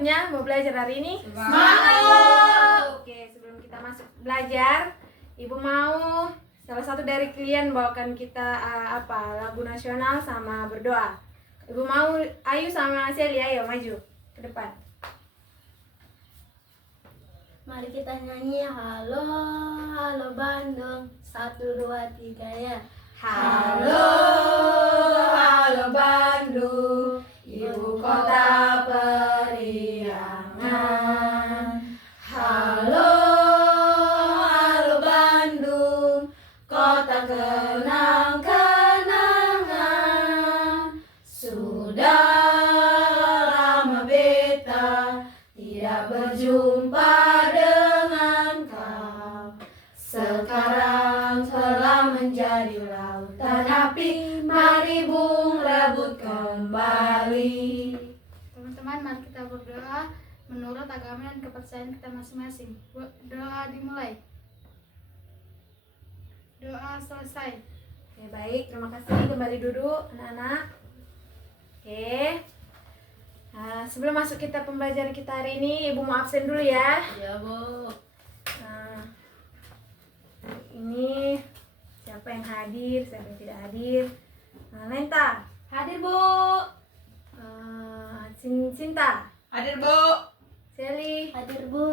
Semangatnya mau belajar hari ini? Semangat! Oke, sebelum kita masuk belajar, Ibu mau salah satu dari kalian bawakan kita lagu nasional sama berdoa. Ibu mau Ayu sama Seli, ayo maju ke depan. Mari kita nyanyi halo, halo Bandung. 1, 2, 3 ya. Halo, halo Bandung, ibu kota periangan. Halo, halo Bandung, kota kenang-kenangan. Sudah lama beta tidak berjumpa dengan kau. Sekarang telah menjadi lautan api, mari bung rebut kembali. Teman-teman, mari kita berdoa menurut agama dan kepercayaan kita masing-masing. Doa dimulai. Doa selesai. Oke, baik, terima kasih. Kembali duduk anak-anak. Oke. Nah, sebelum masuk kita pembelajaran kita hari ini, Ibu mau absen dulu ya. Ya, Bu. Nah, ini siapa yang hadir, siapa yang tidak hadir. Nah, Lenta Hadir, Bu. Sinta, Hadir, Bu. Seli, Hadir, Bu.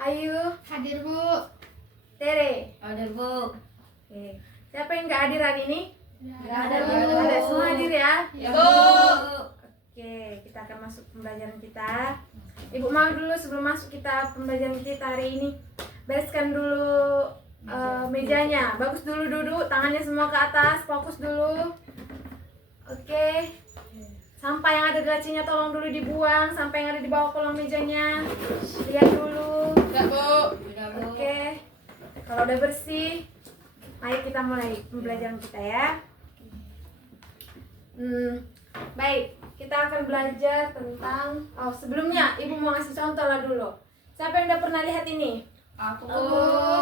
Ayu, Hadir, Bu. Tere. Hadir, Bu. Oke. Siapa yang nggak hadir hari ini? Nggak ada, Bu. Ada semua hadir ya. Ya, Bu. Oke, kita akan masuk pembelajaran kita. Ibu mau dulu sebelum masuk kita pembelajaran kita hari ini, bereskan dulu mejanya. Bagus dulu duduk, tangannya semua ke atas, fokus dulu. Oke. Sampah yang ada di lacinya tolong dulu dibuang, sampah yang ada di bawah kolong mejanya lihat dulu. Ya, Bu. Oke. Kalau udah bersih, ayo kita mulai pembelajaran kita ya. Baik, kita akan belajar tentang sebelumnya Ibu mau ngasih contoh lah dulu. Siapa yang udah pernah lihat ini? Aku.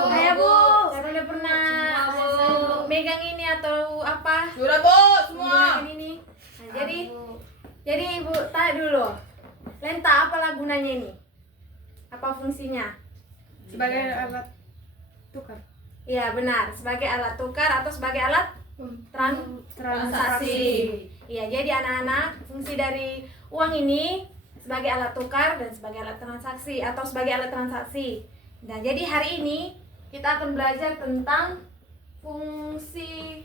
Ayo Bu, siapa yang udah pernah Semua, Bu. megang ini atau apa? Sudah, Bu, semua. Menggunakan ini. Nah, jadi Ibu tanya dulu, Lenta apalah gunanya ini? Apa fungsinya? Sebagai alat tukar. Iya benar, sebagai alat tukar atau sebagai alat transaksi. Iya, jadi anak-anak fungsi dari uang ini sebagai alat tukar dan sebagai alat transaksi atau sebagai alat transaksi. Nah, jadi hari ini kita akan belajar tentang fungsi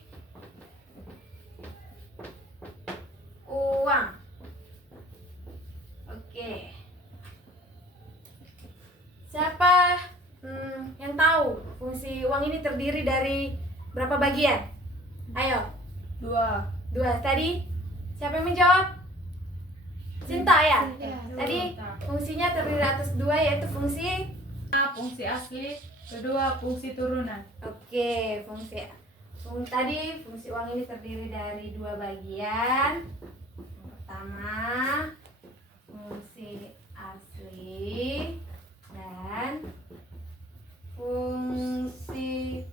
uang. Oke. Siapa yang tahu fungsi uang ini terdiri dari berapa bagian? Ayo, 2. 2. Tadi siapa yang menjawab? Cinta ya? Ya, Tadi fungsinya terdiri atas 2 yaitu fungsi. Fungsi asli, kedua fungsi turunan. Oke, tadi fungsi uang ini terdiri dari 2 bagian. Yang pertama, fungsi asli dan fungsi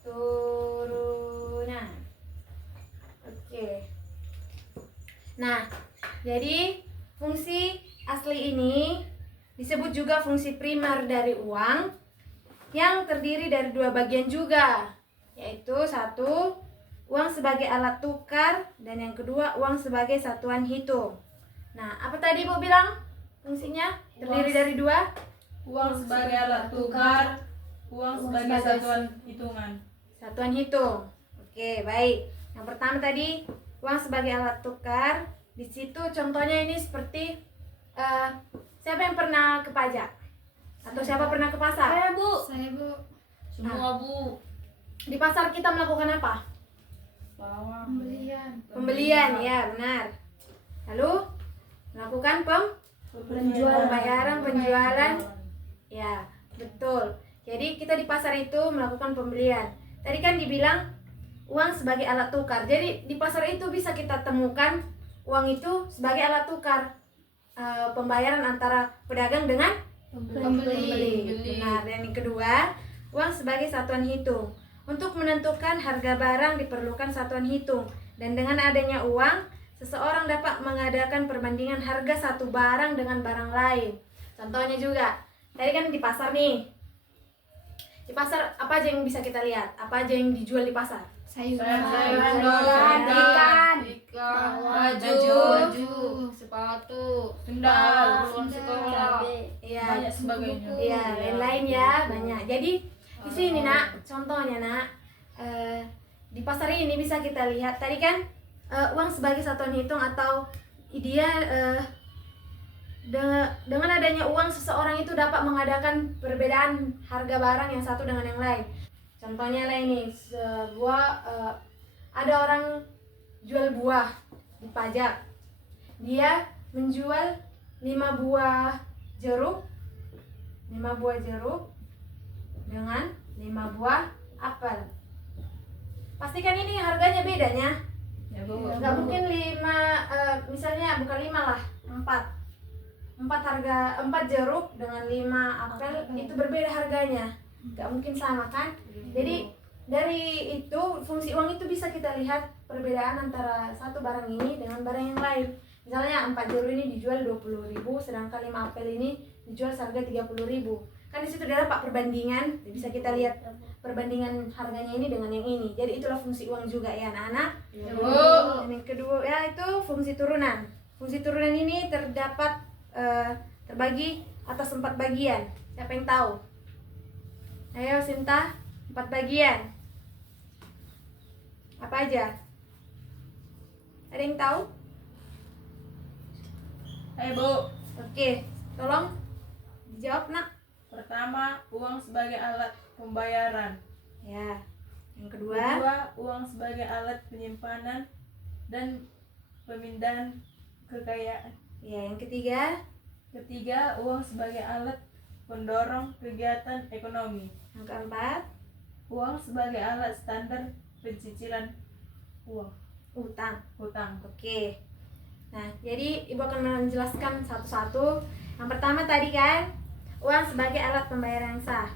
turunan. Oke. Nah, jadi fungsi asli ini disebut juga fungsi primer dari uang yang terdiri dari 2 bagian juga, yaitu 1, uang sebagai alat tukar, dan yang kedua, uang sebagai satuan hitung. Nah, apa tadi Ibu bilang fungsinya? Terdiri dari 2? Uang sebagai alat tukar, uang sebagai satuan hitungan. Satuan hitung. Oke, baik. Yang pertama tadi uang sebagai alat tukar. Di situ contohnya ini seperti siapa yang pernah ke pajak? Atau siapa pernah ke pasar? Saya, Bu. Saya, Bu. Semua, Bu. Di pasar kita melakukan apa? Bawang. Pembelian. Pembelian, ya benar. Lalu melakukan pembayaran, penjualan. Ya, betul. Jadi kita di pasar itu melakukan pembelian. Tadi kan dibilang uang sebagai alat tukar. Jadi di pasar itu bisa kita temukan uang itu sebagai alat tukar. Pembayaran antara pedagang dengan pembeli. Benar. Dan yang kedua, uang sebagai satuan hitung. Untuk menentukan harga barang diperlukan satuan hitung. Dan dengan adanya uang, seseorang dapat mengadakan perbandingan harga satu barang dengan barang lain. Contohnya juga, tadi kan di pasar nih. Di pasar apa aja yang bisa kita lihat? Apa aja yang dijual di pasar? sayuran, ikan, baju, sepatu, sendal, uang sekolah, Iya, banyak sebagainya. iya, lain-lain ya, banyak. Jadi di sini nak, contohnya nak, di pasar ini bisa kita lihat tadi kan uang sebagai satuan hitung atau dia dengan adanya uang seseorang itu dapat mengadakan perbedaan harga barang yang satu dengan yang lain. Contohnya lah ini sebuah ada orang jual buah di pajak. Dia menjual 5 buah jeruk dengan 5 buah apel. Pastikan ini harganya bedanya. Ya, Bu. Nggak mungkin 5 misalnya bukan 5 lah, 4 jeruk dengan 5 apel itu berbeda harganya. Nggak mungkin sama kan? Jadi dari itu fungsi uang itu bisa kita lihat perbedaan antara satu barang ini dengan barang yang lain. Misalnya 4 jeruk ini dijual 20.000, sedangkan 5 apel ini dijual seharga 30.000. Kan di situ dia dapat perbandingan, bisa kita lihat perbandingan harganya ini dengan yang ini. Jadi itulah fungsi uang juga ya anak-anak. Ya, Bu. Dan yang kedua ya itu fungsi turunan. Fungsi turunan ini terdapat terbagi atas 4 bagian. Siapa yang tahu? Ayo Sinta, 4 bagian. Apa aja? Ada yang tahu? Ayo, Bu. Oke, tolong dijawab nak. Pertama, uang sebagai alat pembayaran. Ya. Yang kedua, Kedua, uang sebagai alat penyimpanan dan pemindahan kekayaan. ya yang ketiga, Ketiga, uang sebagai alat pendorong kegiatan ekonomi. yang keempat, Uang sebagai alat standar pencicilan uang utang. hutang. Oke. Nah, jadi Ibu akan menjelaskan satu-satu. Yang pertama tadi kan, uang sebagai alat pembayaran yang sah.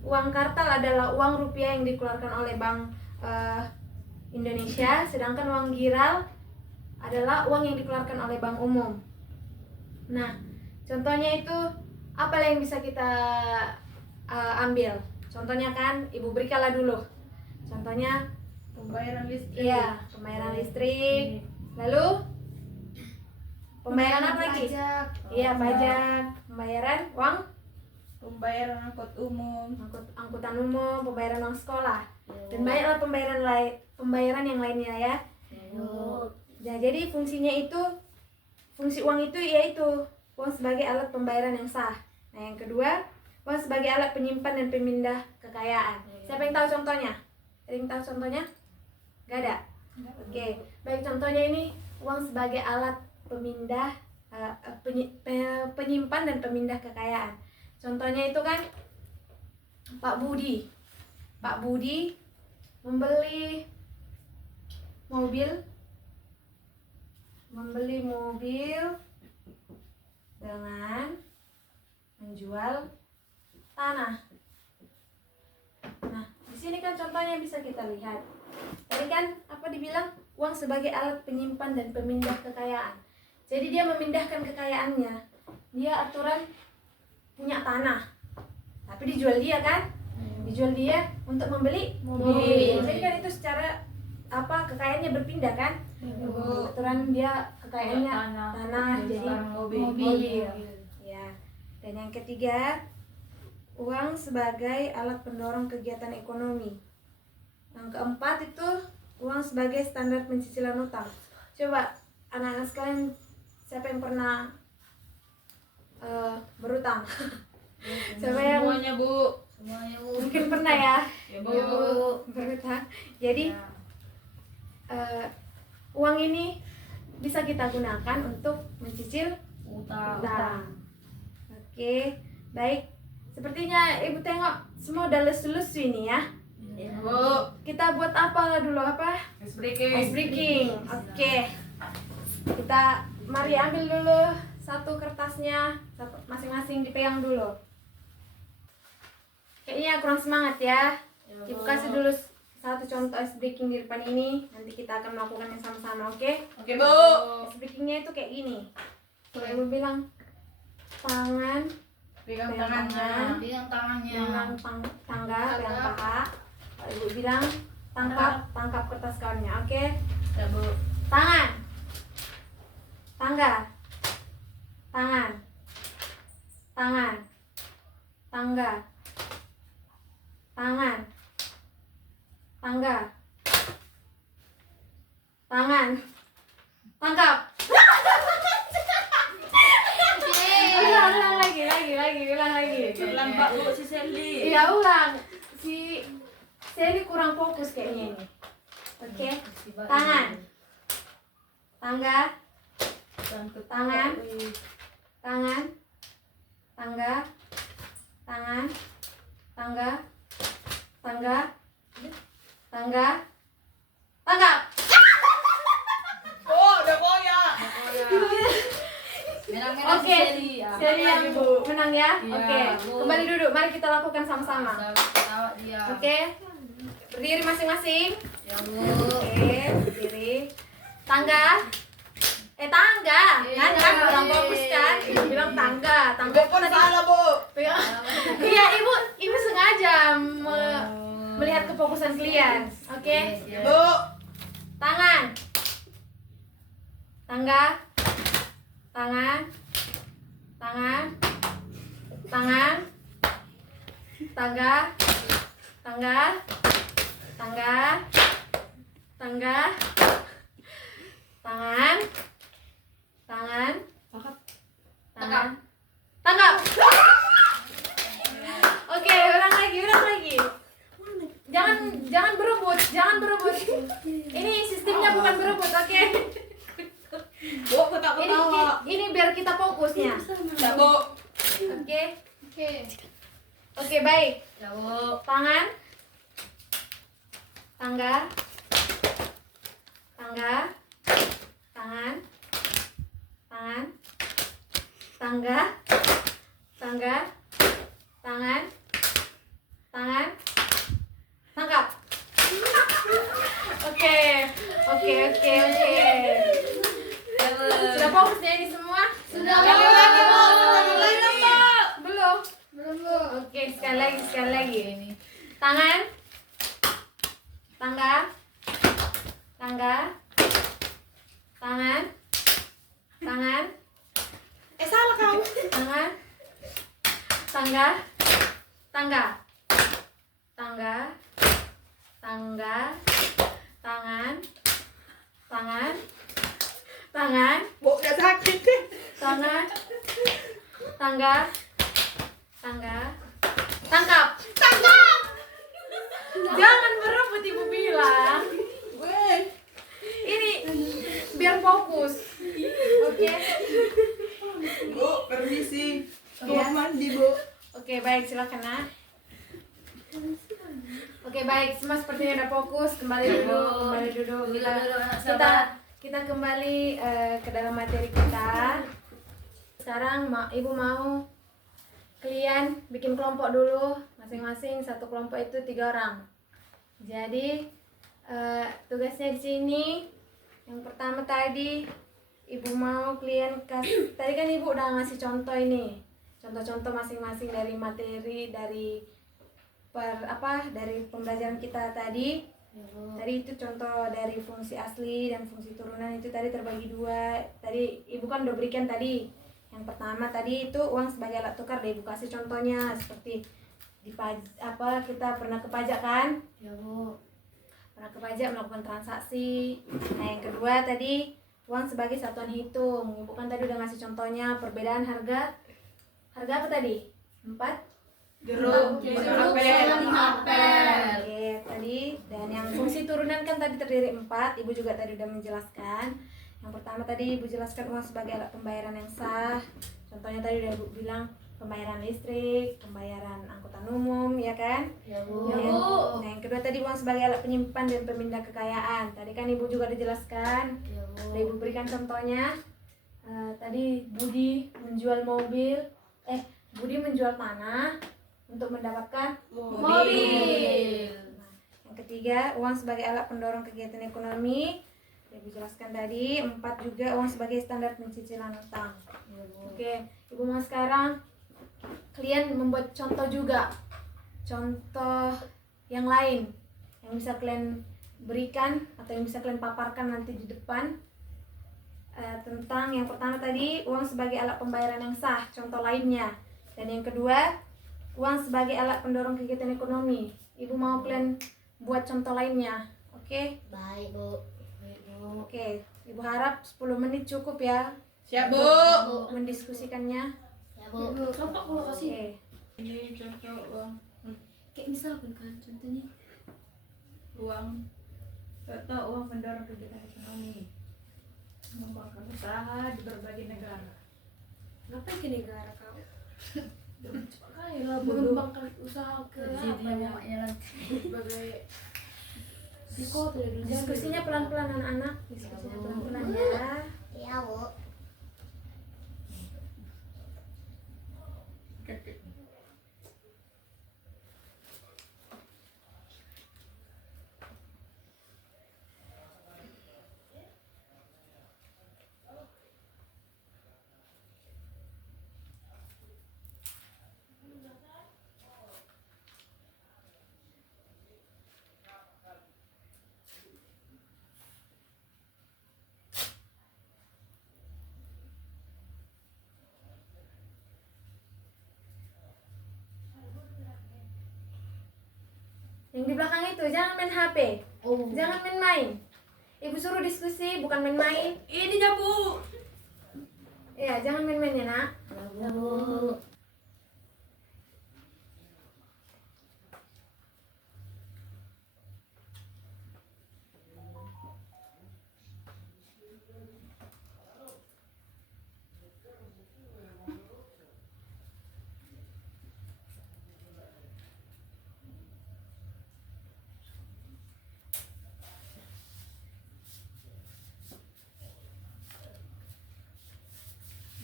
Uang kartal adalah uang rupiah yang dikeluarkan oleh Bank Indonesia, sedangkan uang giral adalah uang yang dikeluarkan oleh bank umum. Nah, contohnya itu apa yang bisa kita ambil? Contohnya kan, Ibu berikanlah dulu. Contohnya, Pembayaran listrik. iya, pembayaran listrik. Lalu pembayaran apa lagi? pajak, Iya, pajak, pembayaran uang, Pembayaran angkut umum. angkutan umum, pembayaran uang sekolah, dan banyaklah pembayaran yang lainnya ya. Nah, jadi fungsinya itu, fungsi uang itu yaitu uang sebagai alat pembayaran yang sah. Nah, yang kedua, uang sebagai alat penyimpan dan pemindah kekayaan. Siapa yang tahu contohnya? Ada yang tahu contohnya? Gak ada? Oke, baik, contohnya ini uang sebagai alat pemindah, penyimpan dan pemindah kekayaan. Contohnya itu kan Pak Budi membeli mobil dengan menjual tanah. Nah, di sini kan contohnya bisa kita lihat. Tadi kan apa dibilang? Uang sebagai alat penyimpan dan pemindah kekayaan. Jadi dia memindahkan kekayaannya. Dia aturan punya tanah, tapi dijual dia kan? Dijual dia untuk membeli mobil. Jadi kan itu secara apa kekayaannya berpindah kan? Aturan dia kekayaannya tanah jadi Sekarang mobil. Ya. Dan yang ketiga, uang sebagai alat pendorong kegiatan ekonomi. Yang keempat itu uang sebagai standar pencicilan utang. Coba anak-anak sekalian, siapa yang pernah berutang? Siapa yang Semuanya, Bu. mungkin pernah ya? Ya, Bu. Berutang. Jadi uang ini bisa kita gunakan untuk mencicil utang. Oke, baik. Sepertinya Ibu tengok semua udah lulus ini ya. Bu. Kita buat apa dulu apa? Ice breaking. Ice breaking. Oke. Kita mari ambil dulu satu kertasnya, masing-masing dipegang dulu. Kayaknya kurang semangat ya. Ibu kasih dulu satu contoh ice breaking di depan ini. Nanti kita akan melakukan yang sama-sama, oke? Oke, Bu. Ice breakingnya itu kayak gini. Coba Ibu bilang tangan, Pegang pegang tangannya. Pegang tangannya. pegang tangga, pegang paha. Kalau Ibu bilang tangkap kertas kawannya, oke? Ya, Bu. Tangan, tangga, tangan, tangan, tangga, tangan, tangga, tangan, tangkap. Ulang lagi. Ulang, Pak, Bu, si Sally. Iya ulang. Si Sally kurang fokus kayaknya ini. Oke. Tangan, tangga, tangan, tangan, tangga, tangan, tangga, tangga, tangga, tangkap. Oh, udah koyak. Merah-merah Oke, si Sally. Sally yang menang ya. Iya, Oke, Bu. kembali duduk. Mari kita lakukan sama-sama. Ketawa dia. Oke, berdiri masing-masing. Ya, Bu. Oke, berdiri. Tangga. Tangga. Kan kan orang fokus kan. Ibu bilang tangga. Tangga Bu pun salah, Bu. Iya, ibu sengaja melihat kefokusan kalian. Oke. Bu. Tangan. Tangga. Tangan. Tangan. Tangan. Tangga. Tangga. Tangga. Tangga. Tangan. Tangan. Tangan. Tangkap. Oke, ulang lagi. Jangan berebut. Ini sistemnya bukan berebut, oke? Bu, ketawa. Ini biar kita fokusnya. Ya, Bu. Oke. Oke. Oke, baik. Ya, Bu. Tangan. Tangga. Tangga. Tangan. Tangan. Tangga. Tangga. Tangan. Tangan. Tangkap. Oke. Sudah fokusnya ini semua? Sudah, Sekali Bu. lagi, Bu. Sekali lagi. Belum. Belum, Bu. Oke, sekali lagi. Tangan. Tangga. Tangga. Tangan. Tangan. Salah kamu. Tangan. Tangga. Tangga. Tangga. Tangga. Tangan. Tangan. Tangan. Bu, udah sakit. Tangan. Tangga. Tangga. Tangkap. Jangan berebut, Ibu bilang. Weh. Ini biar fokus. Oke. Bu, permisi. Kamar mandi, Bu. Oke, baik, silakan, Nak. Oke, baik, semua sepertinya udah fokus. Kembali duduk. Kita kembali ke dalam materi kita. Sekarang Ibu mau kalian bikin kelompok dulu, masing-masing satu kelompok itu 3 orang. Jadi tugasnya di sini yang pertama tadi Ibu mau kalian kasih, tadi kan Ibu udah ngasih contoh ini, contoh-contoh masing-masing dari materi dari dari pembelajaran kita tadi. Tadi itu contoh dari fungsi asli dan fungsi turunan itu tadi terbagi 2. Tadi Ibu kan udah berikan tadi. Yang pertama tadi itu uang sebagai alat tukar, deh Ibu kasih contohnya seperti kita pernah ke pajak kan? Ya, Bu. Pernah ke pajak melakukan transaksi. Nah, yang kedua tadi uang sebagai satuan hitung. Ibu kan tadi udah ngasih contohnya perbedaan harga apa tadi? 4 Jeruk, apel. Oke, tadi dan yang fungsi turunan kan tadi terdiri 4. Ibu juga tadi udah menjelaskan. Yang pertama tadi Ibu jelaskan uang sebagai alat pembayaran yang sah. Contohnya tadi udah Ibu bilang pembayaran listrik, pembayaran angkutan umum, ya kan? Ya, Bu. Nah, yang kedua tadi uang sebagai alat penyimpan dan pemindah kekayaan. Tadi kan Ibu juga dijelaskan. Ya, Bu. Udah Ibu berikan contohnya. Tadi Budi menjual Budi menjual tanah untuk mendapatkan Mobil. Nah, yang Yang ketiga, uang sebagai alat pendorong kegiatan ekonomi. Ibu jelaskan tadi. 4 juga uang sebagai standar pencicilan utang. Oke, Ibu mau sekarang kalian membuat contoh juga. Contoh yang lain yang bisa kalian berikan atau yang bisa kalian paparkan nanti di depan. Tentang yang pertama tadi, uang sebagai alat pembayaran yang sah, contoh lainnya. Dan yang kedua, uang sebagai alat pendorong kegiatan ekonomi. Ibu mau kalian buat contoh lainnya. Oke? Baik, Bu. Oke, Ibu harap 10 menit cukup ya Siap, Bu. untuk mendiskusikannya. Ya, Bu. Contoh kalau kasih. Oke. Ini contoh uang. Kayak misalkan kan contohnya. Uang. Contoh uang pendorong kegiatan ekonomi. Mengembangkan usaha di berbagai negara. Ngapain ke negara kau? Cepat kaya lah, bodoh. Mengembangkan usaha ke apa ya? Sebagai Di kota ya, dulu. Diskusinya pelan-pelan anak-anak. Diskusinya pelan-pelan ya. Ya, Bu. Yang di belakang itu jangan main HP. Jangan main-main. Ibu suruh diskusi bukan main-main. ini ya, Bu. Iya, jangan main-main ya, Nak. Ya, Bu.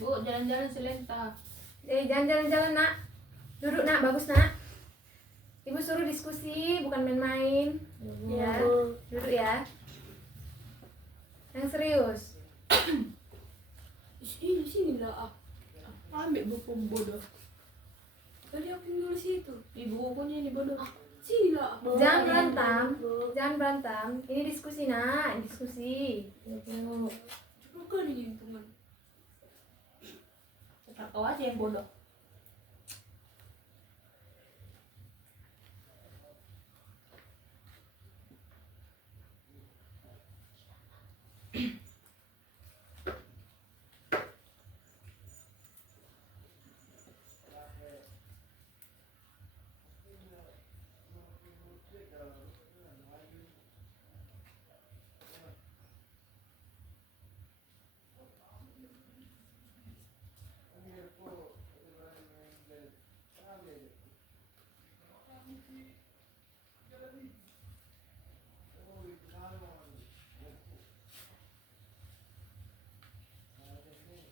Bu, jalan-jalan selenta. Jangan jalan-jalan, Nak. Duduk, Nak. Bagus, Nak. Ibu suruh diskusi bukan main-main. Ya. Duduk ya. Yang serius. Ini sini lah. Ambil buku bodoh. Tadi aku nulis itu. Ibu bukunya ini bodoh. Sini lah. Jangan berantem. Jangan berantem. Ini diskusi, Nak. Diskusi. Coba kan ini hitungan. Kau aja yang bodoh.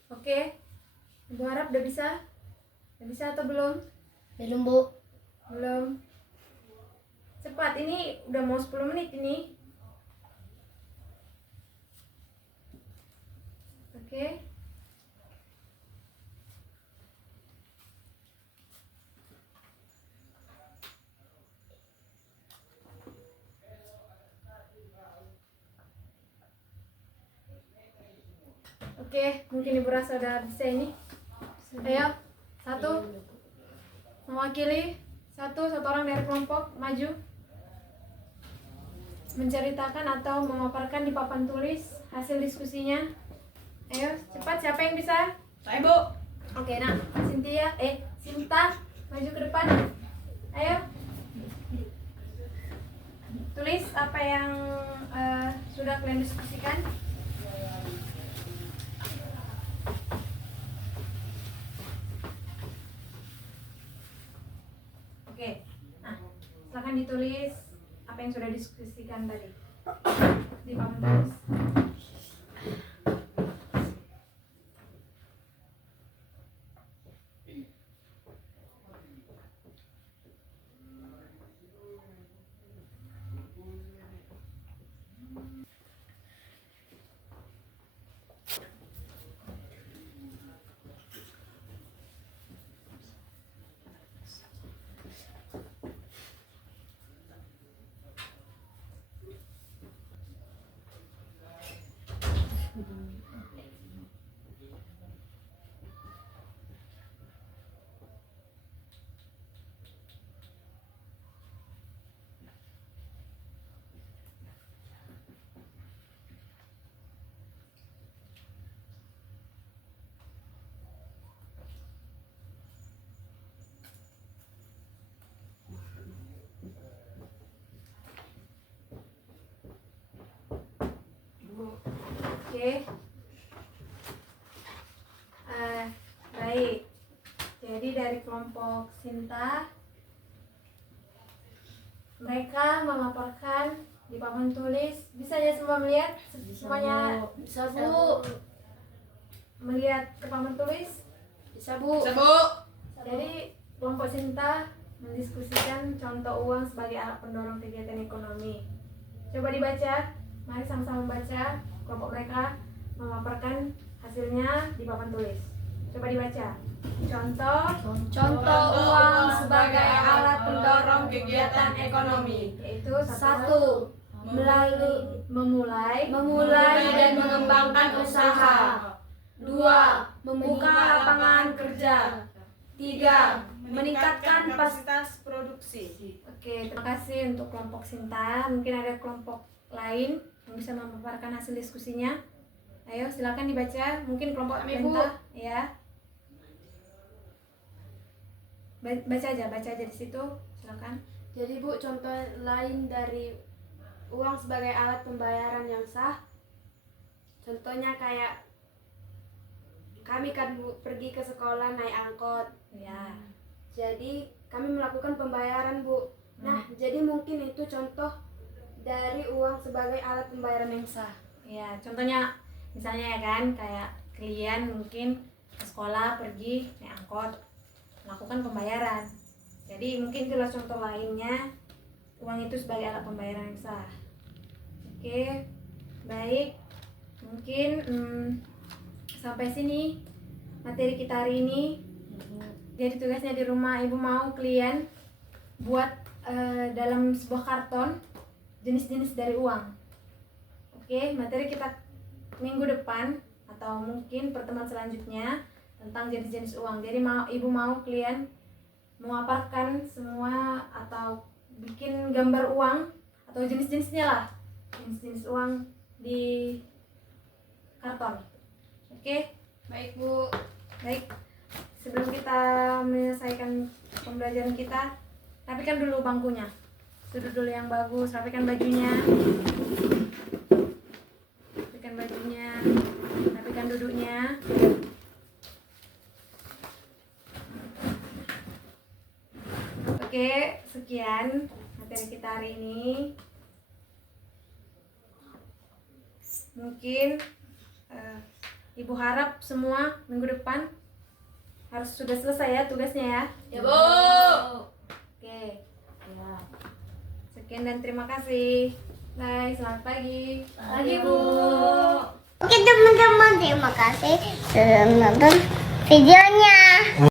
Oke. Ibu harap udah bisa? Udah bisa atau belum? Belum, Bu. Belum. Cepat, ini udah mau 10 menit ini. Oke. Oke, mungkin Ibu rasa udah bisa ini. Ayo, satu mewakili satu orang dari kelompok maju menceritakan atau memaparkan di papan tulis hasil diskusinya. Ayo, cepat, siapa yang bisa? Saya, Bu. Oke, nah, Sinta maju ke depan. Ayo. Tulis apa yang sudah kalian diskusikan. Oke. Nah, silakan ditulis apa yang sudah diskusikan tadi di papan tulis. Bu. Oke. Baik. Jadi dari kelompok Sinta, mereka melaporkan di papan tulis. Bisa ya semua melihat? Semuanya Bisa Bu. melihat ke papan tulis? Bisa Bu. Bisa, Bu. Jadi kelompok Sinta mendiskusikan contoh uang sebagai alat pendorong kegiatan ekonomi. Coba dibaca, mari sama-sama membaca. Kelompok mereka memaparkan hasilnya di papan tulis. Coba dibaca. Contoh uang sebagai alat pendorong kegiatan ekonomi. yaitu 1. memulai Memulai dan mengembangkan usaha. 2. Membuka lapangan kerja. 3. Meningkatkan kapasitas produksi. Oke, terima kasih untuk kelompok Sinta. Mungkin ada kelompok lain yang bisa memaparkan hasil diskusinya. Ayo, silakan dibaca. Mungkin kelompok Kami, Bu. Sinta, ya. Baca aja di situ. Silakan. Jadi Bu, contoh lain dari uang sebagai alat pembayaran yang sah. Contohnya kayak kami kan Bu pergi ke sekolah naik angkot. Ya. Jadi kami melakukan pembayaran Bu. Nah, jadi mungkin itu contoh dari uang sebagai alat pembayaran yang sah. Ya, contohnya misalnya ya kan, kayak kalian mungkin ke sekolah pergi naik angkot, melakukan pembayaran. Jadi mungkin itulah contoh lainnya uang itu sebagai alat pembayaran yang sah. Oke, baik. Mungkin sampai sini materi kita hari ini. Jadi tugasnya di rumah ibu mau kalian buat dalam sebuah karton jenis-jenis dari uang. Oke, materi kita minggu depan atau mungkin pertemuan selanjutnya tentang jenis-jenis uang. Jadi ibu mau kalian memaparkan semua atau bikin gambar uang atau jenis-jenisnya lah, jenis-jenis uang di karton. Oke, Baik Bu. baik. Sebelum kita menyelesaikan pembelajaran kita, rapikan dulu bangkunya, sudut dulu yang bagus, rapikan bajunya, rapikan duduknya. Oke, sekian materi kita hari ini. Mungkin ibu harap semua minggu depan harus sudah selesai ya tugasnya ya. Ya, Bu. Oke. Ya. Sekian dan terima kasih. Bye, selamat pagi. Pagi Bu. Oke teman-teman, terima kasih sudah menonton video